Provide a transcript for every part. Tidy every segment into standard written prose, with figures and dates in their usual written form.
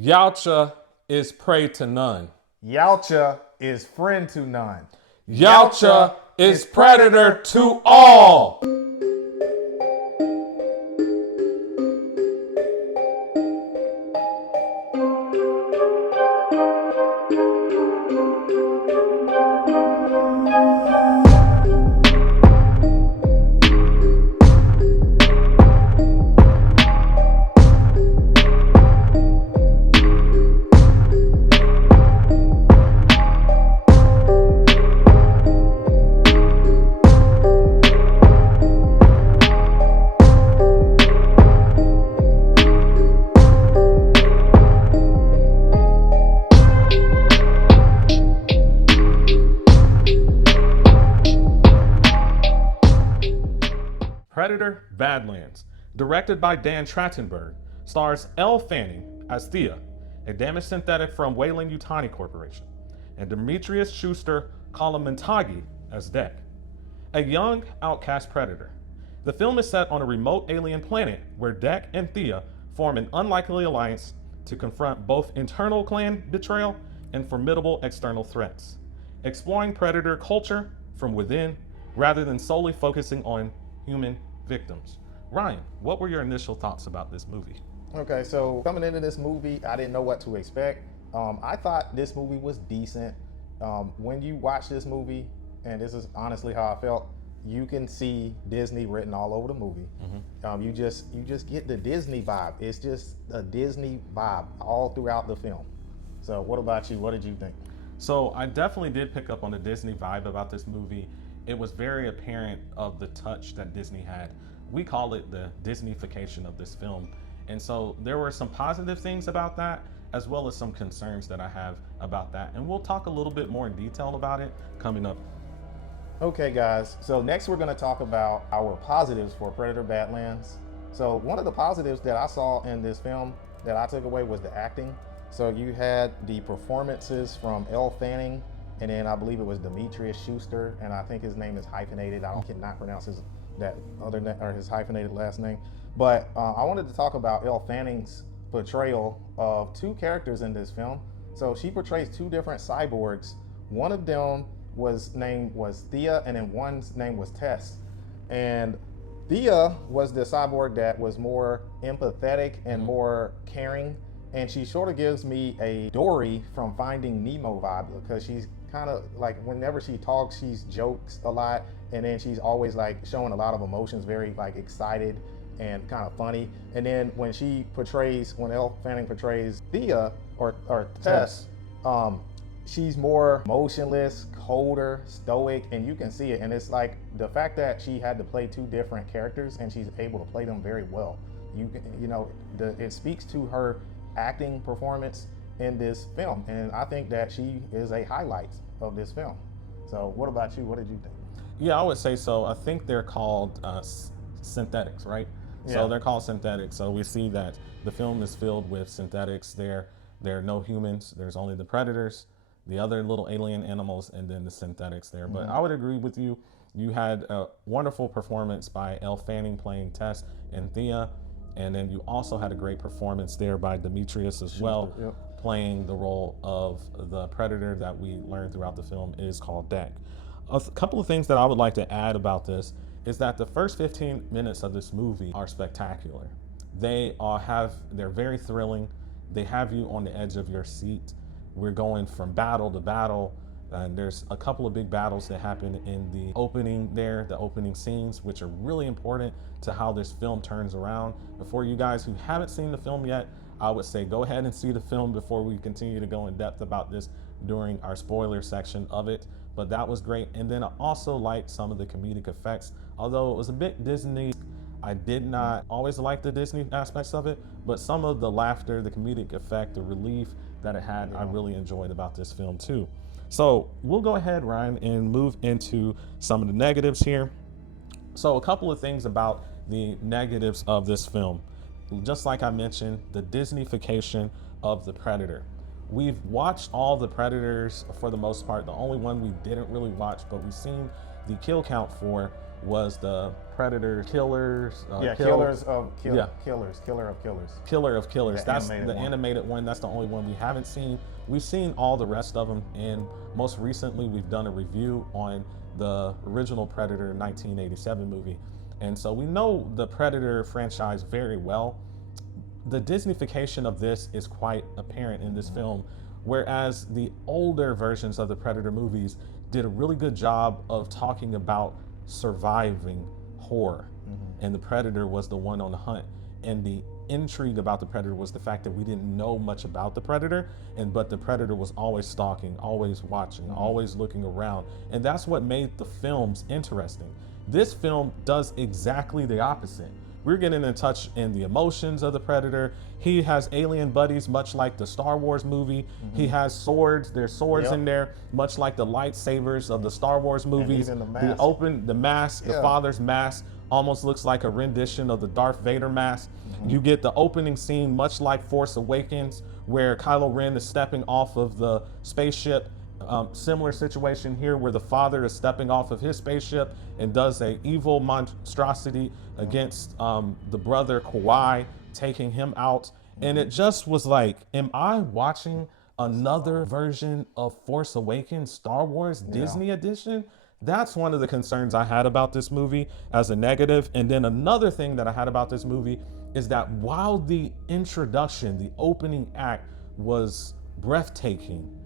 Yautja is prey to none. Yautja is friend to none. Yautja is predator to all. Predator Badlands, directed by Dan Trachtenberg, stars Elle Fanning as Thea, a damaged synthetic from Weyland-Yutani Corporation, and Demetrius Schuster Kalamentagi as Deck, a young outcast predator. The film is set on a remote alien planet where Deck and Thea form an unlikely alliance to confront both internal clan betrayal and formidable external threats, exploring predator culture from within rather than solely focusing on human victims. Ryan, what were your initial thoughts about this movie? Okay, so coming into this movie, I didn't know what to expect. I thought this movie was decent. When you watch this movie, and this is honestly how I felt, you can see Disney written all over the movie. Mm-hmm. You just get the Disney vibe. It's just a Disney vibe all throughout the film. So what about you? What did you think? So I definitely did pick up on the Disney vibe about this movie. It was very apparent of the touch that Disney had. We call it the Disneyfication of this film. And so there were some positive things about that, as well as some concerns that I have about that. And we'll talk a little bit more in detail about it coming up. Okay, guys. So next we're going to talk about our positives for Predator Badlands. So one of the positives that I saw in this film that I took away was the acting. So you had the performances from Elle Fanning, and then I believe it was Demetrius Schuster, and I think his name is hyphenated. I cannot pronounce his hyphenated last name. But I wanted to talk about Elle Fanning's portrayal of two characters in this film. So she portrays two different cyborgs. One of them was Thea, and then one's name was Tess. And Thea was the cyborg that was more empathetic and more caring. And she sort of gives me a Dory from Finding Nemo vibe, because she's kind of like, whenever she talks, she's jokes a lot, and then she's always like showing a lot of emotions, very like excited and kind of funny. And then when Elle Fanning portrays Thea or Tess, she's more emotionless, colder, stoic, and you can see it. And it's like the fact that she had to play two different characters and she's able to play them very well. It speaks to her acting performance in this film, and I think that she is a highlight of this film. So what about you? What did you think? Yeah, I would say so. I think they're called synthetics, right? Yeah. So they're called synthetics. So we see that the film is filled with synthetics. There are no humans. There's only the predators, the other little alien animals, and then the synthetics there. Mm-hmm. But I would agree with you. You had a wonderful performance by Elle Fanning playing Tess and Thea. And then you also had a great performance there by Demetrius as well, playing the role of the predator that we learned throughout the film is called Deck. A couple of things that I would like to add about this is that the first 15 minutes of this movie are spectacular. They're very thrilling. They have you on the edge of your seat. We're going from battle to battle. And there's a couple of big battles that happen in the opening scenes, which are really important to how this film turns around. For you guys who haven't seen the film yet, I would say go ahead and see the film before we continue to go in depth about this during our spoiler section of it. But that was great. And then I also liked some of the comedic effects. Although it was a bit Disney, I did not always like the Disney aspects of it, but some of the laughter, the comedic effect, the relief that it had, I really enjoyed about this film too. So we'll go ahead, Ryan, and move into some of the negatives here. So a couple of things about the negatives of this film. Just like I mentioned, the Disneyfication of the Predator. We've watched all the Predators for the most part. The only one we didn't really watch, but we've seen the kill count for, was the Predator killers. Killers of Killers. Yeah. Killer of Killers. Killer of Killers. The That's animated the one. animated one. That's the only one we haven't seen. We've seen all the rest of them, and most recently we've done a review on the original Predator 1987 movie. And so we know the Predator franchise very well. The Disneyfication of this is quite apparent in this film, whereas the older versions of the Predator movies did a really good job of talking about surviving horror. And the Predator was the one on the hunt. And the intrigue about the Predator was the fact that we didn't know much about the Predator, but the Predator was always stalking, always watching, always looking around. And that's what made the films interesting. This film does exactly the opposite. We're getting in touch in the emotions of the Predator. He has alien buddies, much like the Star Wars movie. He has swords. There's swords in there, much like the lightsabers of the Star Wars movies. even the mask. The mask, the father's mask, almost looks like a rendition of the Darth Vader mask. You get the opening scene, much like Force Awakens, where Kylo Ren is stepping off of the spaceship. Similar situation here where the father is stepping off of his spaceship and does a evil monstrosity against the brother Kawhi, taking him out. And it just was like, am I watching another version of Force Awakens, Star Wars Disney edition? That's one of the concerns I had about this movie as a negative. And then another thing that I had about this movie is that while the introduction, the opening act was breathtaking,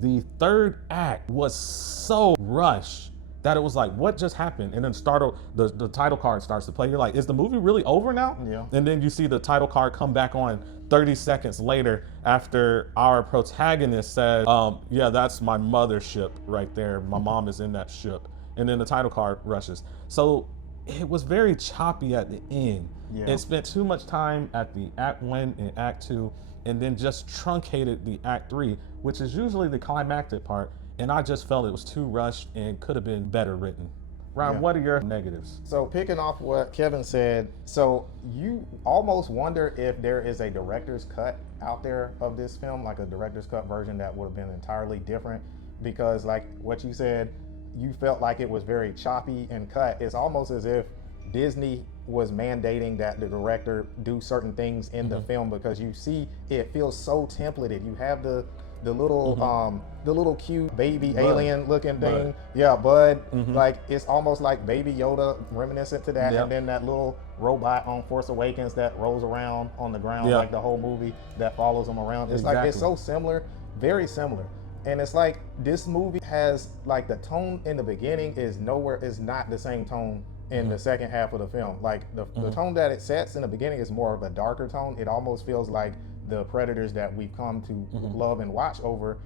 the third act was so rushed that it was like, what just happened? And then the title card starts to play. You're like, is the movie really over now? Yeah. And then you see the title card come back on 30 seconds later after our protagonist said, yeah, that's my mothership right there. My mom is in that ship. And then the title card rushes. So it was very choppy at the end. Yeah. It spent too much time at the Act 1 and Act 2, and then just truncated the Act 3, which is usually the climactic part. And I just felt it was too rushed and could have been better written. Ryan, what are your negatives? So picking off what Kevin said, so you almost wonder if there is a director's cut out there of this film, like a director's cut version that would have been entirely different, because like what you said, you felt like it was very choppy and cut. It's almost as if Disney was mandating that the director do certain things in the film, because you see it feels so templated. You have the little cute baby alien looking thing. Bud. Like it's almost like Baby Yoda, reminiscent to that. And then that little robot on Force Awakens that rolls around on the ground like the whole movie that follows him around. It's like it's so similar, very similar. And it's like this movie has like the tone in the beginning is not the same tone in the second half of the film. Like the tone that it sets in the beginning is more of a darker tone. It almost feels like the Predators that we've come to love and watch over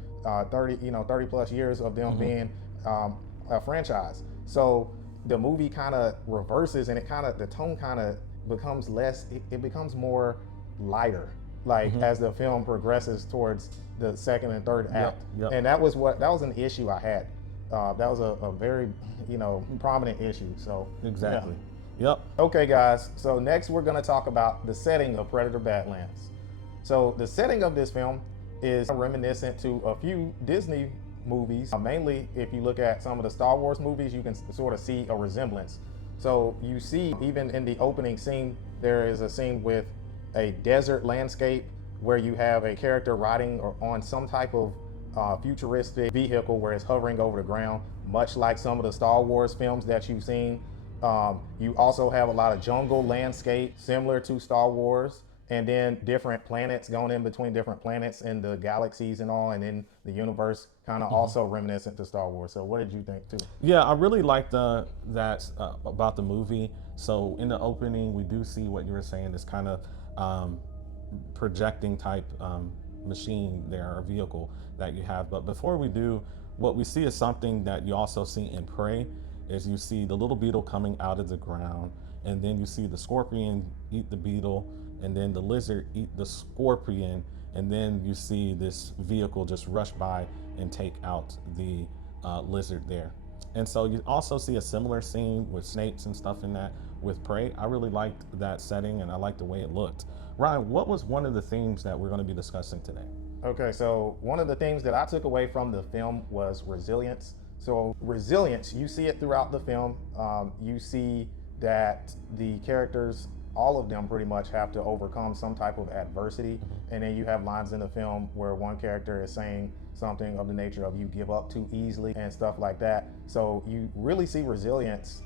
30 plus years of them being a franchise. So the movie kind of reverses, and the tone kind of becomes less. It becomes more lighter, like as the film progresses towards the second and third act. And that was an issue I had. That was a very prominent issue. So Exactly. Yep. Okay, guys. So next we're going to talk about the setting of Predator Badlands. So the setting of this film is reminiscent to a few Disney movies. Mainly, if you look at some of the Star Wars movies, you can sort of see a resemblance. So you see, even in the opening scene, there is a scene with a desert landscape where you have a character riding on some type of futuristic vehicle where it's hovering over the ground, much like some of the Star Wars films that you've seen. You also have a lot of jungle landscape similar to Star Wars, and then different planets going in between different planets in the galaxies and all, and in the universe, kind of also reminiscent to Star Wars. So what did you think too? Yeah, I really liked that about the movie. So in the opening, we do see what you were saying, this kind of projecting type machine there, or vehicle that you have. But before we do, what we see is something that you also see in Prey, is you see the little beetle coming out of the ground, and then you see the scorpion eat the beetle, and then the lizard eat the scorpion, and then you see this vehicle just rush by and take out the lizard there. And so you also see a similar scene with snakes and stuff in that with Prey. I really liked that setting, and I liked the way it looked. Ryan, what was one of the themes that we're going to be discussing today? Okay, so one of the things that I took away from the film was resilience. So resilience, you see it throughout the film. You see that the characters, all of them pretty much have to overcome some type of adversity. And then you have lines in the film where one character is saying something of the nature of you give up too easily and stuff like that. So you really see resilience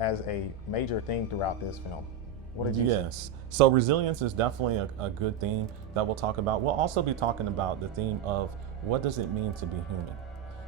as a major theme throughout this film. What did you see? Yes. So resilience is definitely a good theme that we'll talk about. We'll also be talking about the theme of what does it mean to be human.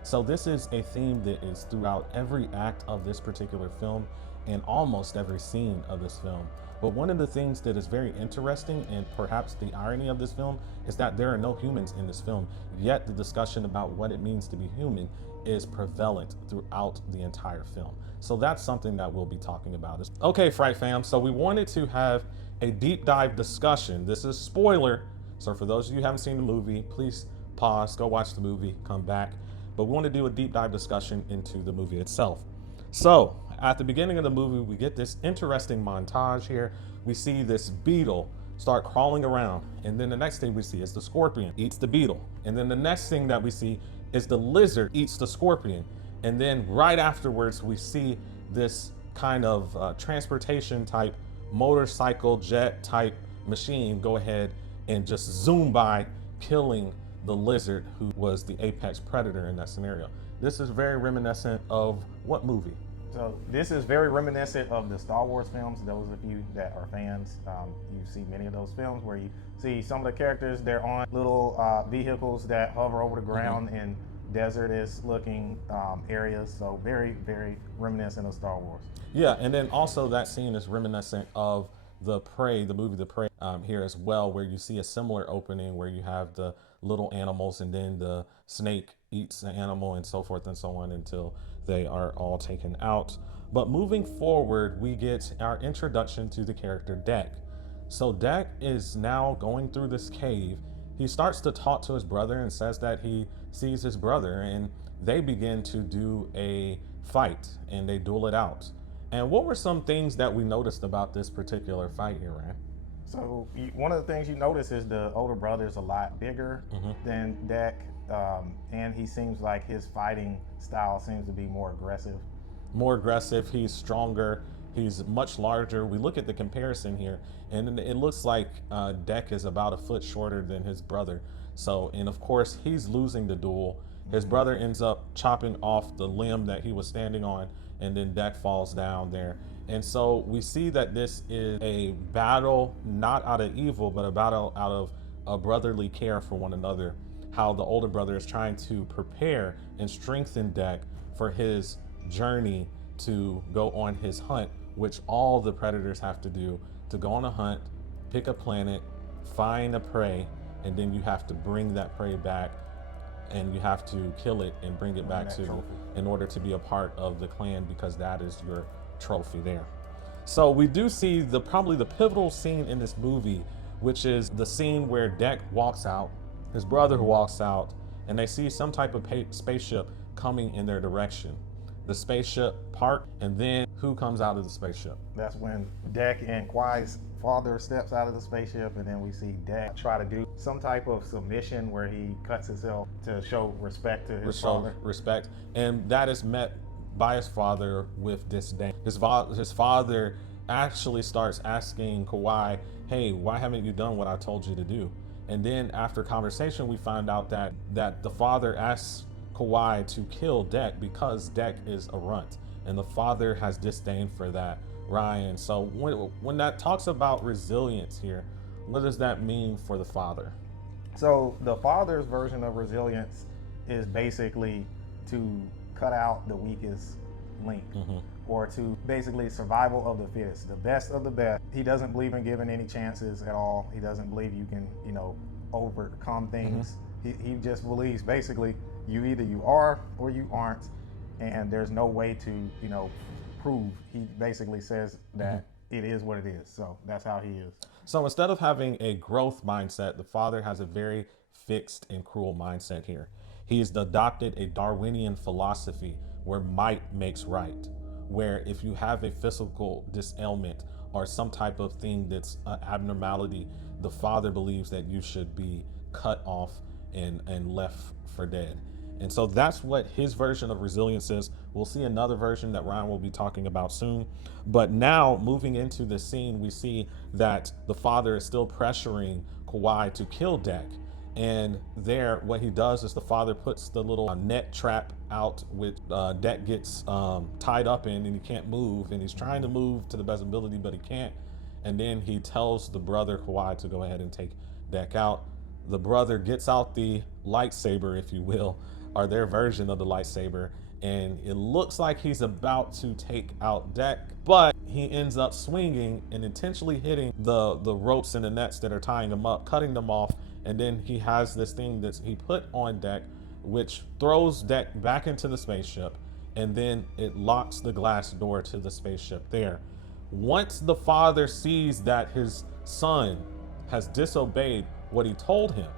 So this is a theme that is throughout every act of this particular film and almost every scene of this film. But one of the things that is very interesting, and perhaps the irony of this film, is that there are no humans in this film, yet the discussion about what it means to be human is prevalent throughout the entire film. So that's something that we'll be talking about. Okay, Fright Fam, so we wanted to have a deep dive discussion. This is spoiler, so for those of you who haven't seen the movie, please pause, go watch the movie, come back. But we want to do a deep dive discussion into the movie itself. So at the beginning of the movie, we get this interesting montage here. We see this beetle start crawling around. And then the next thing we see is the scorpion eats the beetle. And then the next thing that we see is the lizard eats the scorpion. And then right afterwards, we see this kind of transportation type, motorcycle jet type machine go ahead and just zoom by, killing the lizard who was the apex predator in that scenario. This is very reminiscent of what movie? So this is very reminiscent of the Star Wars films. Those of you that are fans, you see many of those films where you see some of the characters, they're on little vehicles that hover over the ground in desertous looking areas. So very, very reminiscent of Star Wars. Yeah, and then also that scene is reminiscent of The Prey, the movie The Prey here as well, where you see a similar opening where you have the little animals and then the snake eats the animal and so forth and so on until they are all taken out. But moving forward, we get our introduction to the character Deck. So Deck is now going through this cave. He starts to talk to his brother and says that he sees his brother, and they begin to do a fight and they duel it out. And what were some things that we noticed about this particular fight here, Rand? So one of the things you notice is the older brother is a lot bigger than Deck, and he seems like his fighting style seems to be more aggressive. More aggressive, he's stronger, he's much larger. We look at the comparison here, and it looks like Deck is about a foot shorter than his brother. So, and of course, he's losing the duel. His brother ends up chopping off the limb that he was standing on, and then Deck falls down there. And so we see that this is a battle not out of evil, but a battle out of a brotherly care for one another. How the older brother is trying to prepare and strengthen Deck for his journey to go on his hunt, which all the predators have to do to go on a hunt, pick a planet, find a prey, and then you have to bring that prey back and you have to kill it and bring it back to you in order to be a part of the clan, because that is your trophy there. So we do see probably the pivotal scene in this movie, which is the scene where Deck walks out, his brother walks out, and they see some type of spaceship coming in their direction. The spaceship parked, and then who comes out of the spaceship? That's when Deck and Kwai's father steps out of the spaceship, and then we see Deck try to do some type of submission where he cuts himself to show respect to his father. Respect, and that is met by his father with disdain. His father actually starts asking Kawhi, hey, why haven't you done what I told you to do? And then after conversation, we find out that the father asks Kawhi to kill Deck because Deck is a runt, and the father has disdain for that, Ryan. So when that talks about resilience here, what does that mean for the father? So the father's version of resilience is basically to cut out the weakest link, or to basically survival of the fittest, the best of the best. He doesn't believe in giving any chances at all. He doesn't believe you can, overcome things. He just believes basically you either you are or you aren't, and there's no way to, prove. He basically says that it is what it is. So that's how he is. So instead of having a growth mindset, the father has a very fixed and cruel mindset here. He's adopted a Darwinian philosophy where might makes right, where if you have a physical disailment or some type of thing that's an abnormality, the father believes that you should be cut off and left for dead. And so that's what his version of resilience is. We'll see another version that Ryan will be talking about soon. But now, moving into the scene, we see that the father is still pressuring Kawhi to kill Deck. And there, what he does is the father puts the little net trap out, which Deck gets tied up in, and he can't move. And he's trying to move to the best ability, but he can't. And then he tells the brother Kawhi to go ahead and take Deck out. The brother gets out the lightsaber, if you will, or their version of the lightsaber, and it looks like he's about to take out Deck, but he ends up swinging and intentionally hitting the ropes and the nets that are tying him up, cutting them off. And then he has this thing that he put on Deck, which throws Deck back into the spaceship, and then it locks the glass door to the spaceship there. Once the father sees that his son has disobeyed what he told him,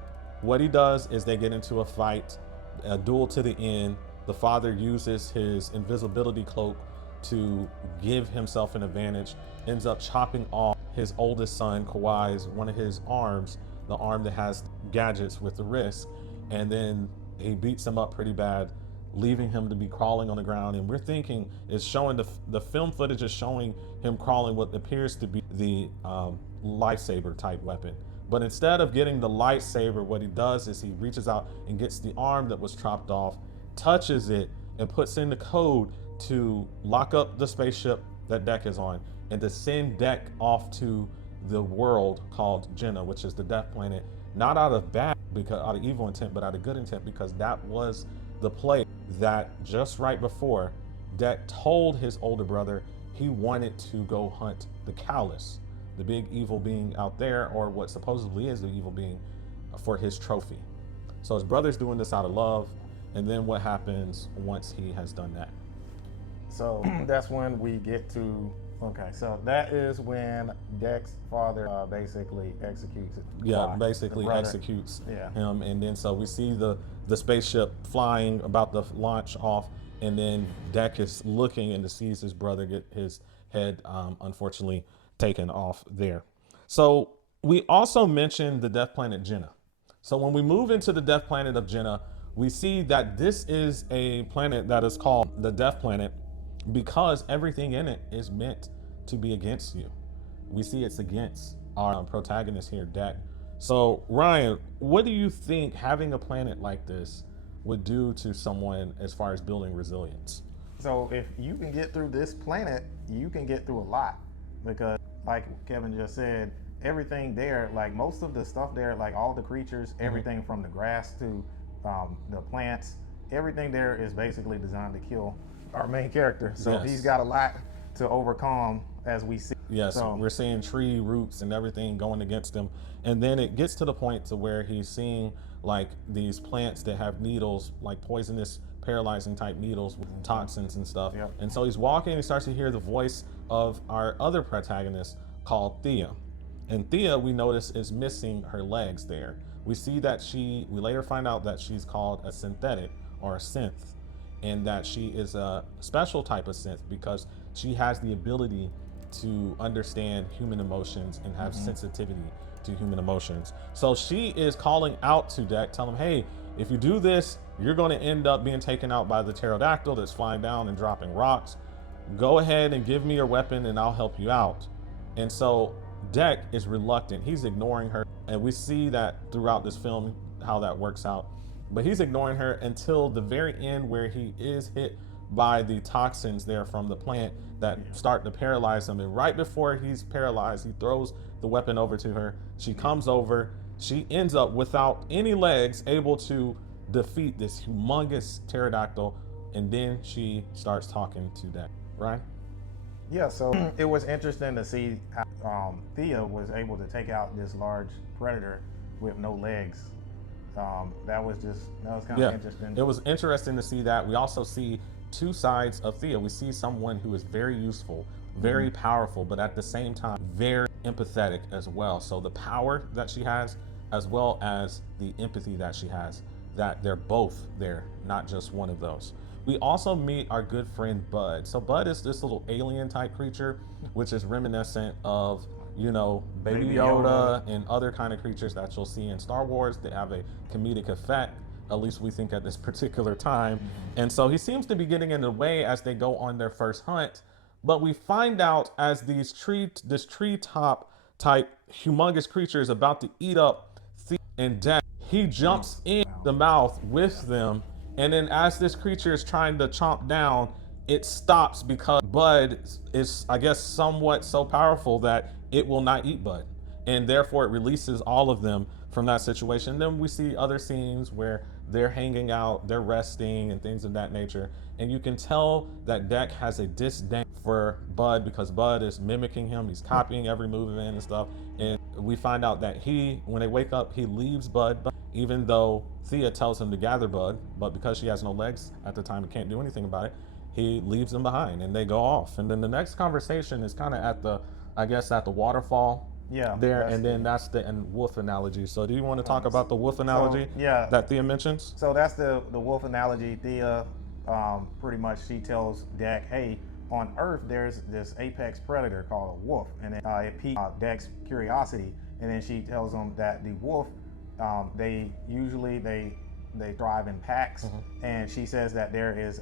what he does is they get into a fight, a duel to the end. The father uses his invisibility cloak to give himself an advantage, ends up chopping off his oldest son, Kawhi's, one of his arms, the arm that has gadgets with the wrist, and then he beats him up pretty bad, leaving him to be crawling on the ground. And we're thinking it's showing the film footage is showing him crawling what appears to be the lightsaber type weapon. But instead of getting the lightsaber, what he does is he reaches out and gets the arm that was chopped off, touches it, and puts in the code to lock up the spaceship that Deck is on, and to send Deck off to the world called Jimena, which is the Death Planet, not out of bad, because out of evil intent, but out of good intent, because that was the place that just right before Deck told his older brother he wanted to go hunt the Callus, the big evil being out there, or what supposedly is the evil being, for his trophy. So his brother's doing this out of love, and then what happens once he has done that? So that's when we get to, okay, so that is when Deck's father basically executes it. Yeah, basically executes him, and then so we see the spaceship flying, about to launch off, and then Deck is looking and sees his brother get his head unfortunately taken off there. So we also mentioned the Death Planet Jimena. So when we move into the Death Planet of Jimena, we see that this is a planet that is called the Death Planet because everything in it is meant to be against you. We see it's against our protagonist here, Deck. So Ryan, what do you think having a planet like this would do to someone as far as building resilience? So if you can get through this planet, you can get through a lot, because like Kevin just said, everything there, like most of the stuff there, like all the creatures, everything from the grass to the plants, everything there is basically designed to kill our main character. So he's got a lot to overcome, as we see. Yes, so we're seeing tree roots and everything going against him. And then it gets to the point to where he's seeing like these plants that have needles, like poisonous, paralyzing type needles with toxins and stuff. Yep. And so he's walking and he starts to hear the voice of our other protagonist called Thea. And Thea, we notice, is missing her legs there. We see that we later find out that she's called a synthetic or a synth, and that she is a special type of synth because she has the ability to understand human emotions and have sensitivity to human emotions. So she is calling out to Deck, telling him, hey, if you do this, you're going to end up being taken out by the pterodactyl that's flying down and dropping rocks. Go ahead and give me your weapon and I'll help you out. And so Deck is reluctant. He's ignoring her. And we see that throughout this film, how that works out. But he's ignoring her until the very end, where he is hit by the toxins there from the plant that start to paralyze him. And right before he's paralyzed, he throws the weapon over to her. She comes over. She ends up without any legs, able to defeat this humongous pterodactyl. And then she starts talking to Deck. Right? Yeah, so it was interesting to see how Thea was able to take out this large predator with no legs. That was kind of interesting. It was interesting to see that. We also see two sides of Thea. We see someone who is very useful, very powerful, but at the same time, very empathetic as well. So the power that she has, as well as the empathy that she has, that they're both there, not just one of those. We also meet our good friend Bud. So Bud is this little alien type creature, which is reminiscent of, Baby Yoda and other kind of creatures that you'll see in Star Wars that have a comedic effect. at least we think at this particular time. And so he seems to be getting in the way as they go on their first hunt. But we find out as this treetop type humongous creature is about to eat up Thea and Deck, he jumps in the mouth with them. And then as this creature is trying to chomp down, it stops because Bud is, I guess, somewhat so powerful that it will not eat Bud. And therefore it releases all of them from that situation. Then we see other scenes where they're hanging out, they're resting and things of that nature. And you can tell that Deck has a disdain for Bud because Bud is mimicking him. He's copying every movement and stuff. And we find out that when they wake up, he leaves Bud, even though Thea tells him to gather Bud, but because she has no legs at the time and can't do anything about it, he leaves them behind and they go off. And then the next conversation is kind of at the waterfall. Yeah. There, and then that's the wolf analogy. So do you want to talk about the wolf analogy that Thea mentions? So that's the wolf analogy. Thea, pretty much she tells Deck, hey, on Earth there's this apex predator called a wolf, and then it piques Deck's curiosity, and then she tells him that the wolf, they thrive in packs, and she says that there is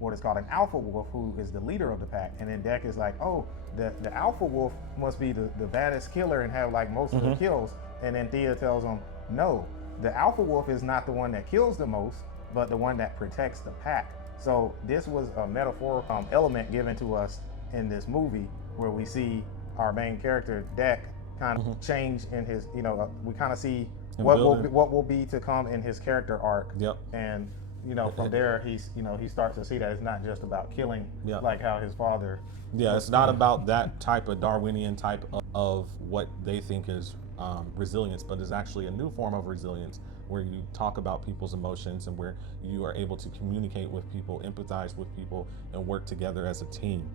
what is called an alpha wolf who is the leader of the pack, and then Deck is like, oh, the alpha wolf must be the baddest killer and have like most of the kills, and then Thea tells him, no, the alpha wolf is not the one that kills the most, but the one that protects the pack. So this was a metaphorical element given to us in this movie where we see our main character Deck kind of change in his, we kind of see what will be to come in his character arc. Yep. And from there he starts to see that it's not just about killing, like how his father. Yeah, it's not about that type of Darwinian type of what they think is resilience, but it's actually a new form of resilience where you talk about people's emotions and where you are able to communicate with people, empathize with people, and work together as a team.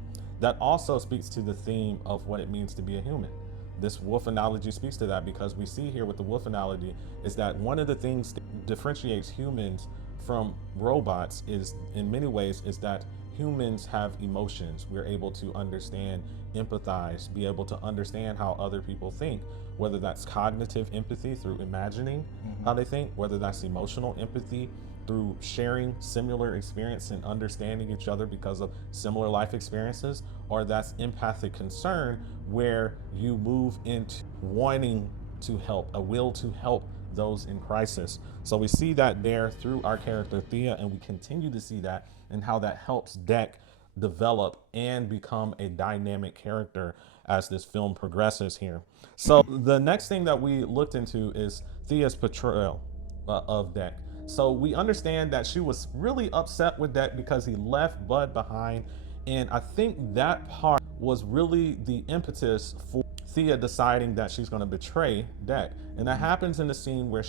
That also speaks to the theme of what it means to be a human. This wolf analogy speaks to that because we see here with the wolf analogy is that one of the things that differentiates humans from robots is, in many ways, is that humans have emotions. We're able to understand, empathize, be able to understand how other people think, whether that's cognitive empathy through imagining how they think, whether that's emotional empathy through sharing similar experience and understanding each other because of similar life experiences, or that's empathic concern where you move into wanting to help, a will to help those in crisis. So we see that there through our character Thea, and we continue to see that and how that helps Deck develop and become a dynamic character as this film progresses here. So the next thing that we looked into is Thea's portrayal of Deck. So we understand that she was really upset with Deck because he left Bud behind, and I think that part was really the impetus for Thea deciding that she's going to betray Deck. And that happens in the scene where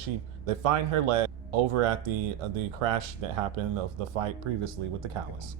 they find her leg over at the crash that happened of the fight previously with the callus.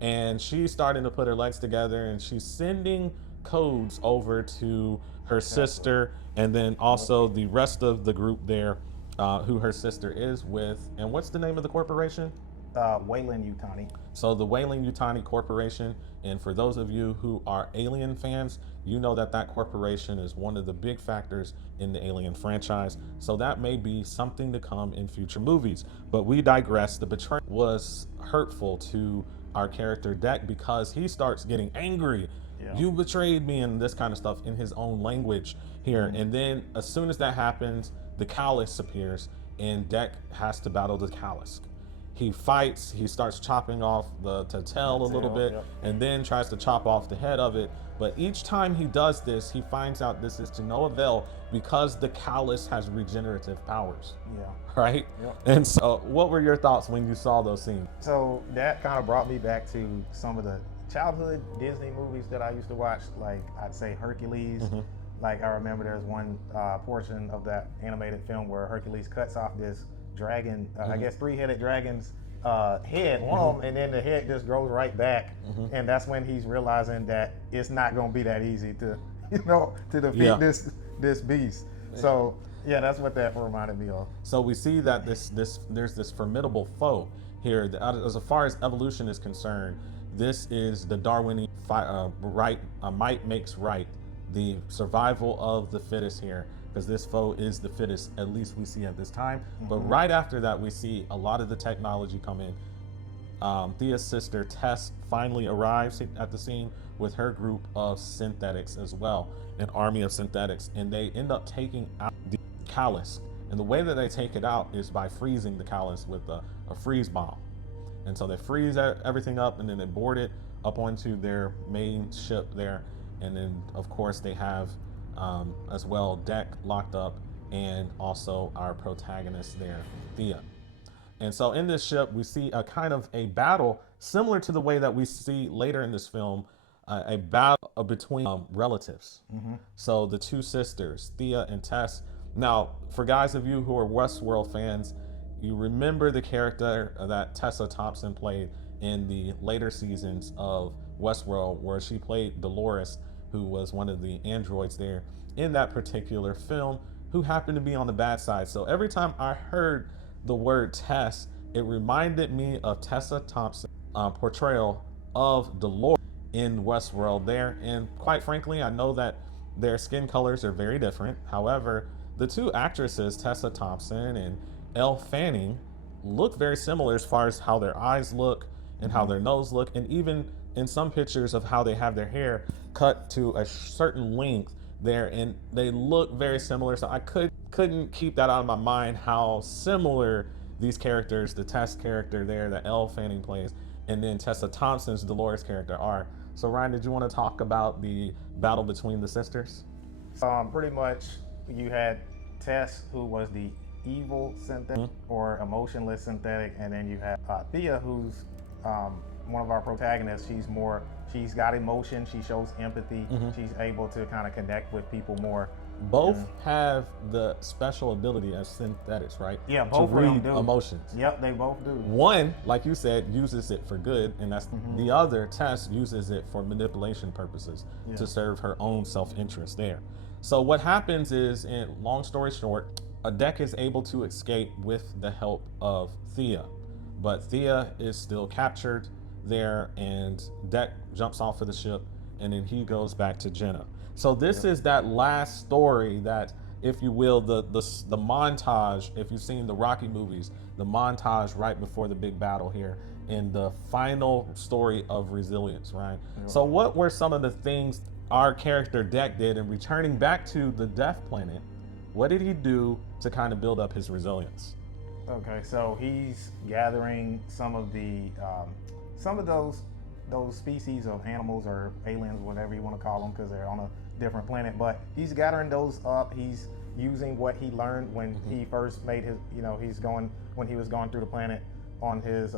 And she's starting to put her legs together and she's sending codes over to her sister and then also the rest of the group there who her sister is with. And what's the name of the corporation? Weyland-Yutani. So the Weyland-Yutani Corporation, and for those of you who are Alien fans, you know that that corporation is one of the big factors in the Alien franchise. So that may be something to come in future movies. But we digress. The betrayal was hurtful to our character Deck because he starts getting angry. You betrayed me and this kind of stuff in his own language here. And then as soon as that happens, the callus appears and Deck has to battle the callus. He fights, he starts chopping off the tail a little bit, and then tries to chop off the head of it. But each time he does this, he finds out this is to no avail because the callus has regenerative powers. Right? And so what were your thoughts when you saw those scenes? So that kind of brought me back to some of the childhood Disney movies that I used to watch, like I'd say Hercules. Like I remember there's one portion of that animated film where Hercules cuts off this dragon, I guess 3-headed dragon's head, and then the head just grows right back, and that's when he's realizing that it's not going to be that easy to, to defeat this beast. So yeah, that's what that reminded me of. So we see that there's this formidable foe here. As far as evolution is concerned, this is the Darwinian might makes right, the survival of the fittest here. because this foe is the fittest, at least we see at this time. But right after that, we see a lot of the technology come in. Thea's sister Tess finally arrives at the scene with her group of synthetics as well, an army of synthetics, and they end up taking out the callus. And the way that they take it out is by freezing the callus with a freeze bomb. And so they freeze everything up, and then they board it up onto their main ship there. And then, of course, they have as well Deck locked up, and also our protagonist there, Thea. And so in this ship, we see a kind of a battle similar to the way that we see later in this film, a battle between relatives. So the two sisters, Thea and Tess. Now, for guys of you who are Westworld fans, you remember the character that Tessa Thompson played in the later seasons of Westworld, where she played Dolores, who was one of the androids there in that particular film, who happened to be on the bad side. So every time I heard the word Tess, it reminded me of Tessa Thompson's portrayal of Dolores in Westworld there. And quite frankly, I know that their skin colors are very different. However, the two actresses, Tessa Thompson and Elle Fanning, look very similar as far as how their eyes look and how their nose look, and even in some pictures of how they have their hair cut to a certain length there, and they look very similar. So I couldn't keep that out of my mind, how similar these characters, the Tess character there that Elle Fanning plays, and then Tessa Thompson's Dolores character are. So Ryan, did you want to talk about the battle between the sisters? Pretty much you had Tess, who was the evil synthetic or emotionless synthetic, and then you have Thea, who's one of our protagonists. She's got emotion, she shows empathy, she's able to kind of connect with people more. Both have the special ability as synthetics, right? Yeah, both to read of them do. Emotions. Yep, they both do. One, like you said, uses it for good, and that's the other, Tess, uses it for manipulation purposes to serve her own self-interest there. So what happens is, in long story short, a Deck is able to escape with the help of Thea, but Thea is still captured there, and Deck jumps off of the ship, and then he goes back to Jenna. So this is that last story that, if you will, the montage, if you've seen the Rocky movies, the montage right before the big battle here, in the final story of resilience, right? So what were some of the things our character Deck did in returning back to the Death Planet? What did he do to kind of build up his resilience? Okay, so he's gathering some of those species of animals or aliens, whatever you want to call them, because they're on a different planet. But he's gathering those up. He's using what he learned when he first made his, when he was going through the planet on his,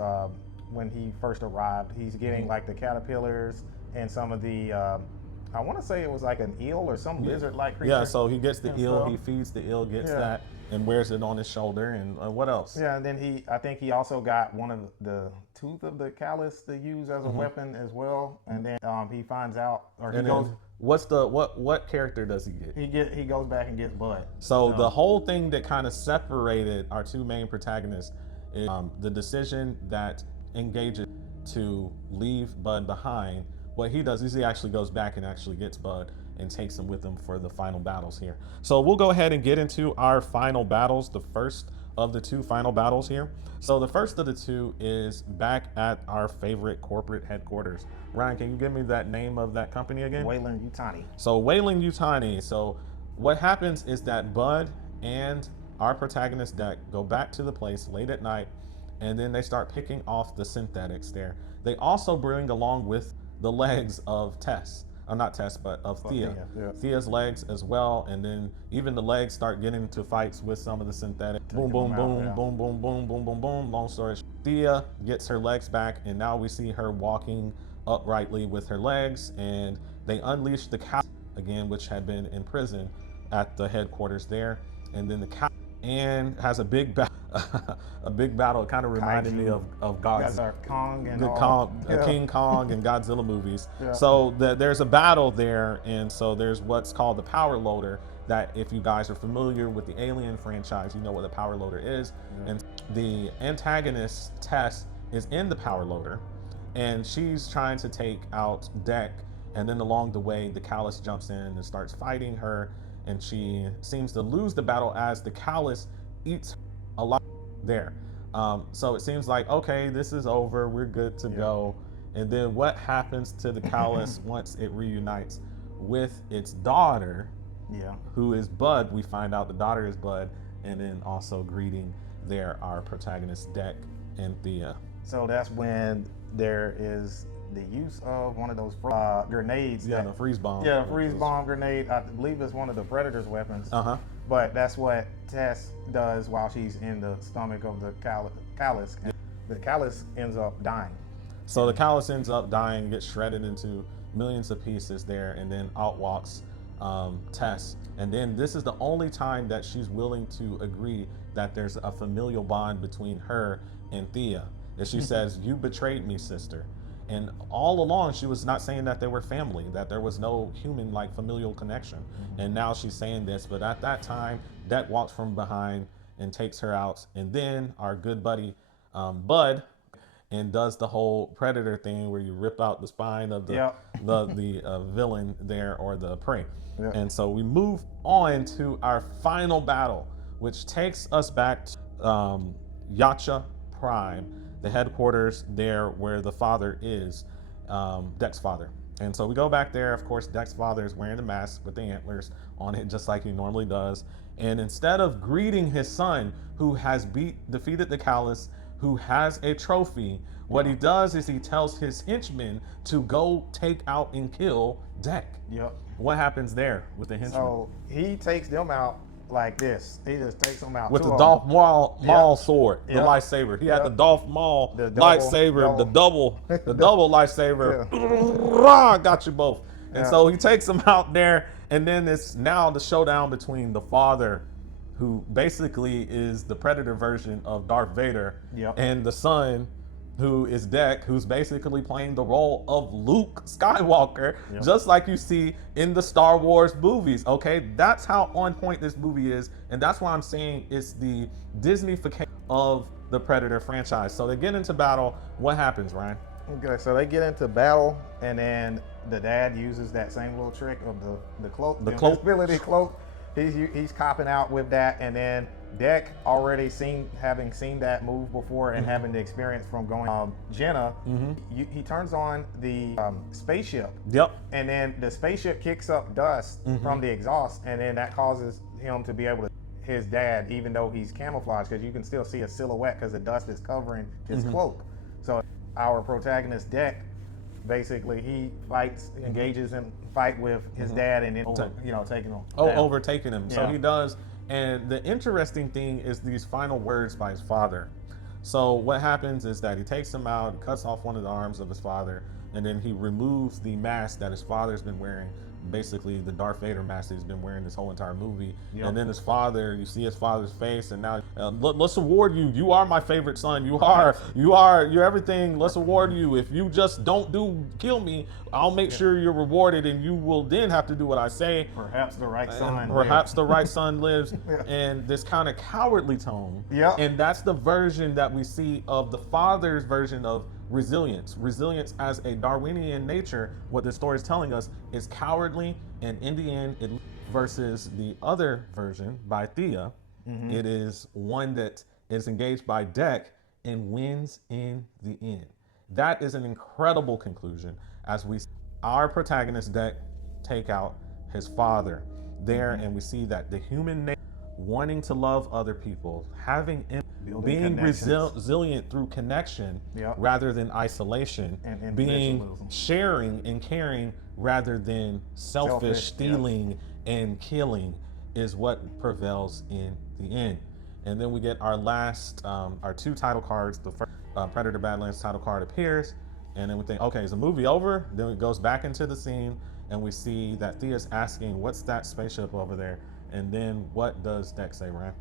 when he first arrived. He's getting like the caterpillars and some of the, I want to say it was like an eel or some lizard-like creature. Yeah, so he gets the eel, he feeds the eel, gets that, and wears it on his shoulder, and what else? Yeah, and then I think he also got one of the tooth of the callus to use as a weapon as well. And then he finds out, or he goes. What character does he get? He goes back and gets Bud. So the whole thing that kind of separated our two main protagonists is the decision that engages to leave Bud behind. What he does is he actually goes back and actually gets Bud and takes him with him for the final battles here. So we'll go ahead and get into our final battles, the first of the two final battles here. So the first of the two is back at our favorite corporate headquarters. Ryan, can you give me that name of that company again? Weyland-Yutani. So Weyland-Yutani. So what happens is that Bud and our protagonist Deck go back to the place late at night, and then they start picking off the synthetics there. They also bring along with the legs of Tess. Not Tess, but of Thea. Thea's legs as well, and then even the legs start getting into fights with some of the synthetic. Boom, boom, boom, boom, boom, boom, boom, boom, boom. Long story short, Thea gets her legs back, and now we see her walking uprightly with her legs, and they unleash the cow again, which had been in prison at the headquarters there, and then the cow and has a big battle. A big battle. It kind of reminded me of Godzilla, King Kong and Godzilla movies. So there's a battle there, and so there's what's called the power loader. That, if you guys are familiar with the Alien franchise, you know what the power loader is. And the antagonist Tess is in the power loader, and she's trying to take out Deck. And then along the way, the callus jumps in and starts fighting her. and she seems to lose the battle as the callus eats a lot there. So it seems like, okay, this is over, we're good to go. And then what happens to the callus once it reunites with its daughter, who is Bud? We find out the daughter is Bud, and then also greeting there our protagonists Deck and Thea. So that's when there is the use of one of those grenades. Yeah, the freeze bomb. Yeah, the freeze bomb grenade. I believe it's one of the Predator's weapons. But that's what Tess does while she's in the stomach of the callus. And the callus ends up dying. So the callus ends up dying, gets shredded into millions of pieces there, and then out walks Tess. And then this is the only time that she's willing to agree that there's a familial bond between her and Thea. That she says, "You betrayed me, sister." And all along, she was not saying that they were family, that there was no human like familial connection. And now she's saying this, but at that time, Deck walks from behind and takes her out. And then our good buddy Bud and does the whole Predator thing where you rip out the spine of the villain there, or the prey. And so we move on to our final battle, which takes us back to Yacha Prime, the headquarters there where the father is, Deck's father. And so we go back there. Of course, Deck's father is wearing the mask with the antlers on it, just like he normally does. And instead of greeting his son, who has defeated the callus, who has a trophy, what he does is he tells his henchmen to go take out and kill Deck. What happens there with the henchmen? So he takes them out like this. He just takes them out with the Darth Maul sword, the lightsaber. He had the Darth Maul lightsaber, the double lightsaber. Got you both. And so he takes them out there, and then it's now the showdown between the father, who basically is the Predator version of Darth Vader, and the son, who is Deck, who's basically playing the role of Luke Skywalker, just like you see in the Star Wars movies. Okay, that's how on point this movie is, and that's why I'm saying it's the Disney-fication of the Predator franchise. So they get into battle. What happens, Ryan? Okay, so they get into battle, and then the dad uses that same little trick of the cloak, the invisibility cloak. He's copping out with that, and then Deck, already having seen that move before and having the experience from going Jimena, he turns on the spaceship. And then the spaceship kicks up dust from the exhaust, and then that causes him to be able to his dad, even though he's camouflaged, because you can still see a silhouette because the dust is covering his cloak. So our protagonist Deck, basically he engages in fight with his dad, and then taking him overtaking him. So he does. And the interesting thing is these final words by his father. So what happens is that he takes him out, cuts off one of the arms of his father, and then he removes the mask that his father's been wearing, basically the Darth Vader mask that he's been wearing this whole entire movie. And then his father, you see his father's face, and now let's award you. You are my favorite son. You're everything. Let's award you. If you just don't kill me, I'll make sure you're rewarded, and you will then have to do what I say. Perhaps the right son. Perhaps the right son lives. And this kind of cowardly tone. And that's the version that we see of the father's version of resilience. Resilience as a Darwinian nature, what the story is telling us, is cowardly, and in the end, versus the other version by Thea, it is one that is engaged by Deck and wins in the end. That is an incredible conclusion as we see our protagonist Deck take out his father there, and we see that the human nature, wanting to love other people, being resilient through connection rather than isolation, and being sharing and caring rather than selfish stealing and killing, is what prevails in the end. And then we get our last, our two title cards. The first Predator Badlands title card appears, and then we think, okay, is the movie over? Then it goes back into the scene, and we see that Thea's asking, what's that spaceship over there? And then what does Deck say, Ryan?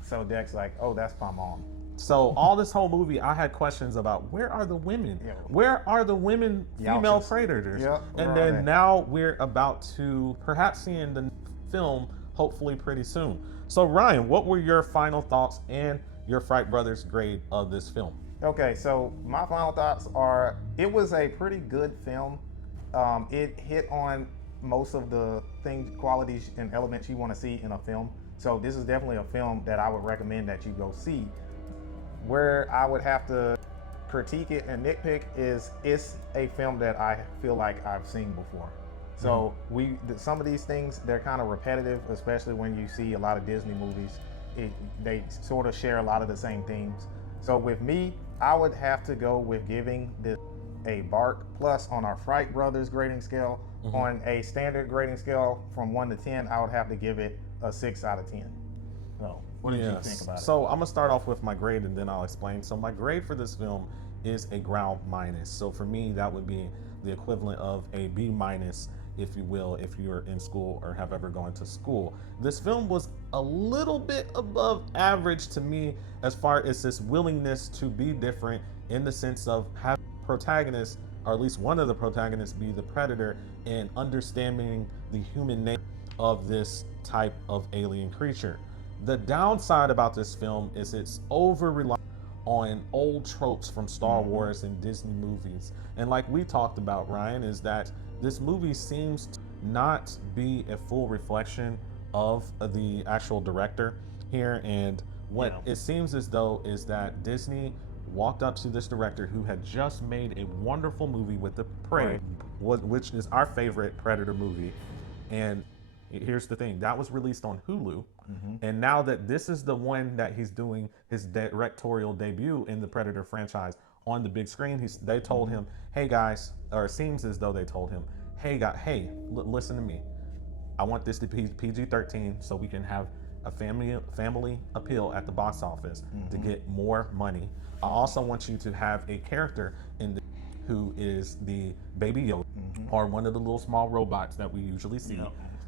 So Deck's like, oh, that's my mom. So all this whole movie, I had questions about, where are the women? Where are the women female Predators? And then now we're about to perhaps see in the film, hopefully pretty soon. So Ryan, what were your final thoughts and your Fright Brothers grade of this film? Okay, so my final thoughts are, it was a pretty good film. It hit on most of the things, qualities, and elements you want to see in a film. So this is definitely a film that I would recommend that you go see. Where I would have to critique it and nitpick is it's a film that I feel like I've seen before. So some of these things, they're kind of repetitive, especially when you see a lot of Disney movies. They sort of share a lot of the same themes. So with me, I would have to go with giving this a Bark Plus on our Fright Brothers grading scale. On a standard grading scale from 1 to 10, I would have to give it a 6 out of 10. So what did you think about it? So I'm gonna start off with my grade and then I'll explain. So my grade for this film is a ground minus. So for me, that would be the equivalent of a B minus, if you will, if you're in school or have ever gone to school. This film was a little bit above average to me as far as this willingness to be different, in the sense of having protagonists, or at least one of the protagonists, be the predator, and understanding the human nature of this type of alien creature. The downside about this film is it's over reliant on old tropes from Star Wars and Disney movies. And like we talked about, Ryan, is that this movie seems to not be a full reflection of the actual director here. And what it seems as though is that Disney walked up to this director who had just made a wonderful movie with the Prey, which is our favorite Predator movie. And here's the thing, that was released on Hulu. And now that this is the one that he's doing his directorial debut in the Predator franchise on the big screen, they told him, hey guys, or it seems as though they told him, hey, listen to me. I want this to be PG-13 so we can have a family appeal at the box office to get more money. I also want you to have a character in the who is the Baby Yoda, or one of the little small robots that we usually see,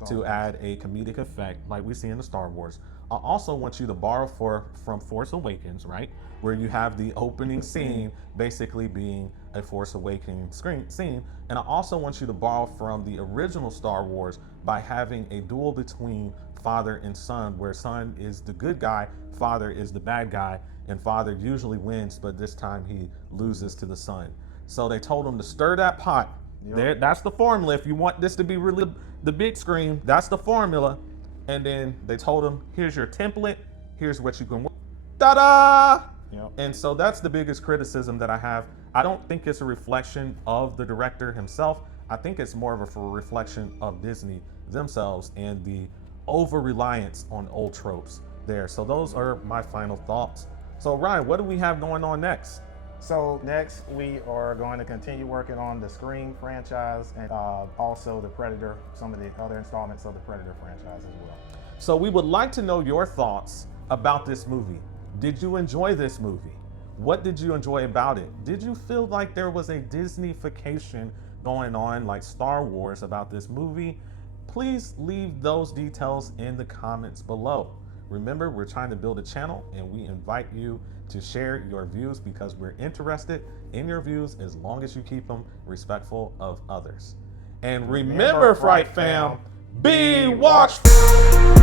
to add a comedic effect like we see in the Star Wars. I also want you to borrow from Force Awakens, right? Where you have the opening scene basically being a Force Awakens scene. And I also want you to borrow from the original Star Wars by having a duel between father and son, where son is the good guy, father is the bad guy, and father usually wins, but this time he loses to the son. So they told him to stir that pot. That's the formula. If you want this to be really the big screen, that's the formula. And then they told him, here's your template, here's what you can work. Ta-da! And so that's the biggest criticism that I have. I don't think it's a reflection of the director himself. I think it's more of a reflection of Disney themselves and the over-reliance on old tropes there. So those are my final thoughts. So Ryan, what do we have going on next? So next, we are going to continue working on the Scream franchise and also the Predator, some of the other installments of the Predator franchise as well. So we would like to know your thoughts about this movie. Did you enjoy this movie? What did you enjoy about it? Did you feel like there was a Disney-fication going on like Star Wars about this movie? Please leave those details in the comments below. Remember, we're trying to build a channel and we invite you to share your views because we're interested in your views as long as you keep them respectful of others. And remember, Fright Fam, be watchful.